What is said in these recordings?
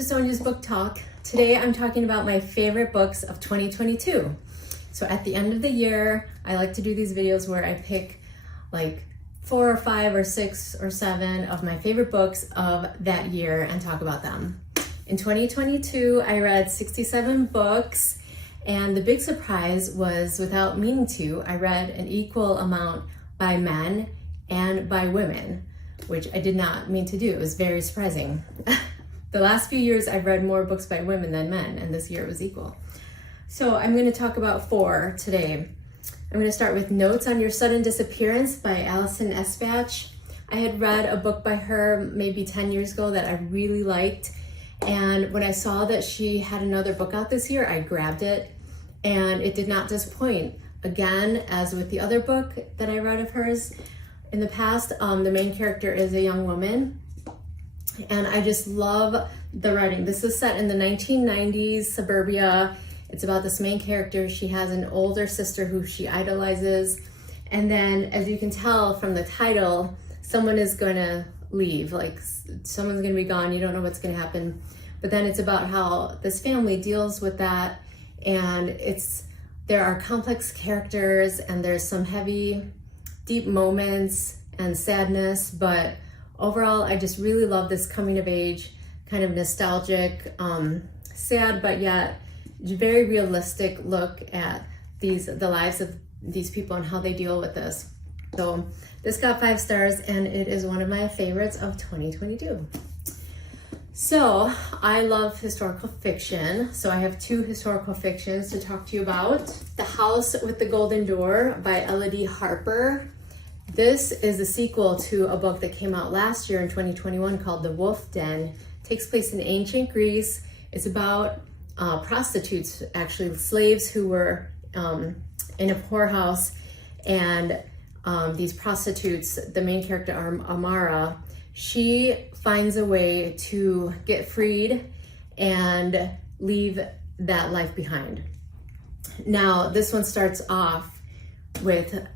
to Sonia's Book Talk. Today I'm talking about my favorite books of 2022. So at the end of the year, I like to do these videos where I pick like 4 or 5 or 6 or 7 of my favorite books of that year and talk about them. In 2022, I read 67 books, and the big surprise was, without meaning to, I read an equal amount by men and by women, which I did not mean to do. It was very surprising. The last few years I've read more books by women than men, and this year it was equal. So I'm going to talk about 4 today. I'm going to start with Notes on Your Sudden Disappearance by Alison Espach. I had read a book by her maybe 10 years ago that I really liked, and when I saw that she had another book out this year, I grabbed it, and it did not disappoint. Again, as with the other book that I read of hers in the past, the main character is a young woman, and I just love the writing. This is set in the 1990s suburbia. It's about this main character. She has an older sister who she idolizes, and then, as you can tell from the title, someone is going to leave, like someone's going to be gone. You don't know what's going to happen, but then it's about how this family deals with that, and there are complex characters, and there's some heavy, deep moments and sadness, but overall, I just really love this coming of age, kind of nostalgic, sad, but yet very realistic look at the lives of these people and how they deal with this. So this got 5 stars, and it is one of my favorites of 2022. So I love historical fiction. So I have 2 historical fictions to talk to you about. The House with the Golden Door by Elodie Harper. This is a sequel to a book that came out last year in 2021 called The Wolf Den. It takes place in ancient Greece. It's about prostitutes, actually slaves who were in a poorhouse, and these prostitutes, the main character Amara, she finds a way to get freed and leave that life behind. Now, this one starts off with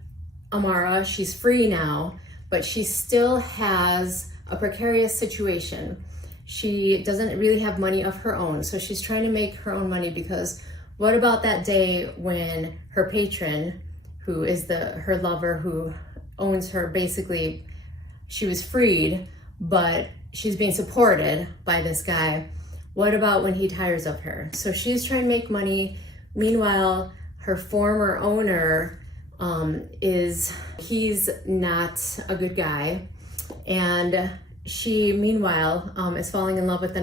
Amara. She's free now, but she still has a precarious situation. She doesn't really have money of her own, so she's trying to make her own money, because what about that day when her patron, who is her lover who owns her, basically she was freed, but she's being supported by this guy. What about when he tires of her? So she's trying to make money. Meanwhile, her former owner, he's not a good guy, and she meanwhile is falling in love with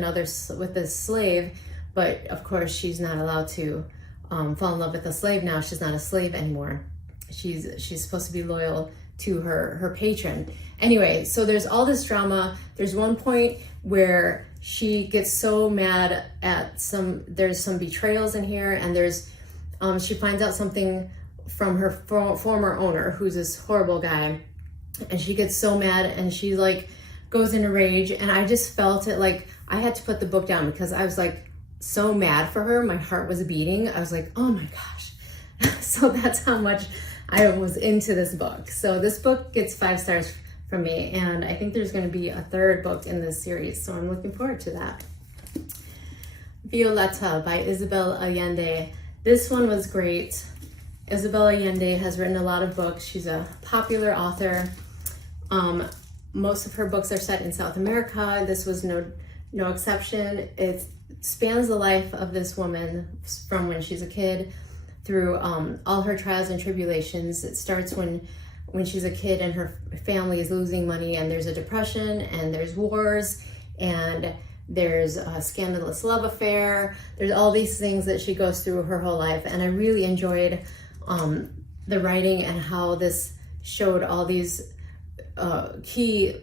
this slave, but of course she's not allowed to fall in love with a slave now. She's not a slave anymore. She's supposed to be loyal to her patron. Anyway, so there's all this drama. There's one point where she gets so mad at there's some betrayals in here, and she finds out something from her former owner, who's this horrible guy, and she gets so mad, and she like goes in a rage, and I just felt it. Like, I had to put the book down because I was like so mad for her. My heart was beating. I was like, oh my gosh. So that's how much I was into this book. So this book gets 5 stars from me, and I think there's going to be a 3rd book in this series, so I'm looking forward to that. Violeta by Isabel Allende. This one was great. Isabel Allende has written a lot of books. She's a popular author. Most of her books are set in South America. This was no exception. It spans the life of this woman from when she's a kid through all her trials and tribulations. It starts when she's a kid and her family is losing money, and there's a depression, and there's wars, and there's a scandalous love affair. There's all these things that she goes through her whole life, and I really enjoyed the writing and how this showed all these key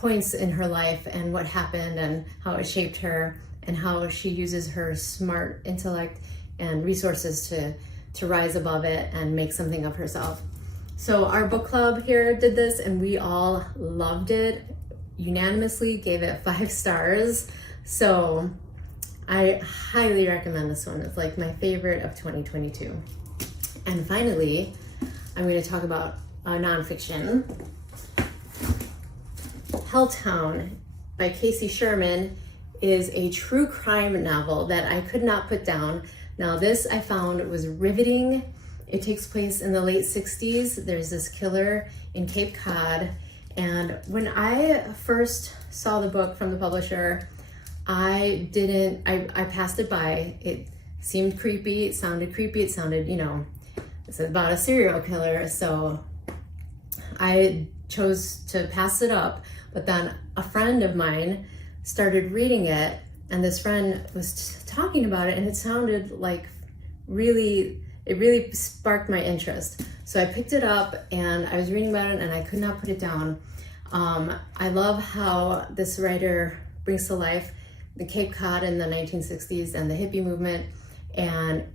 points in her life and what happened and how it shaped her, and how she uses her smart intellect and resources to rise above it and make something of herself. So our book club here did this, and we all loved it, unanimously gave it 5 stars. So I highly recommend this one. It's like my favorite of 2022. And finally, I'm going to talk about nonfiction. Helltown by Sherman is a true crime novel that I could not put down. Now this I found was riveting. It takes place in the late 60s. There's this killer in Cape Cod. And when I first saw the book from the publisher, I passed it by. It seemed creepy, it sounded creepy, it sounded, you know, it's about a serial killer. So I chose to pass it up. But then a friend of mine started reading it, and this friend was talking about it, and it sounded like it really sparked my interest. So I picked it up and I was reading about it and I could not put it down. I love how this writer brings to life the Cape Cod in the 1960s and the hippie movement. And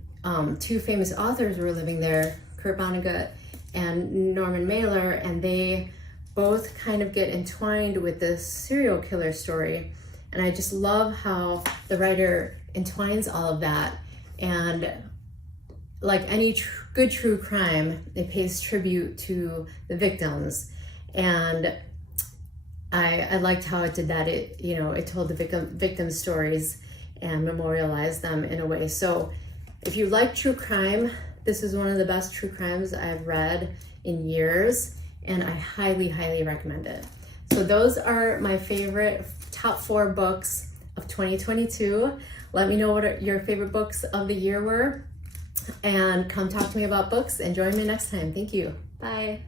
two famous authors were living there, Kurt Vonnegut and Norman Mailer, and they both kind of get entwined with this serial killer story. And I just love how the writer entwines all of that. And like any good true crime, it pays tribute to the victims. And I liked how it did that. It, you know, it told the victim stories and memorialized them in a way. So if you like true crime, this is one of the best true crimes I've read in years, and I highly, highly recommend it. So those are my favorite top 4 books of 2022. Let me know what your favorite books of the year were, and come talk to me about books and join me next time. Thank you. Bye.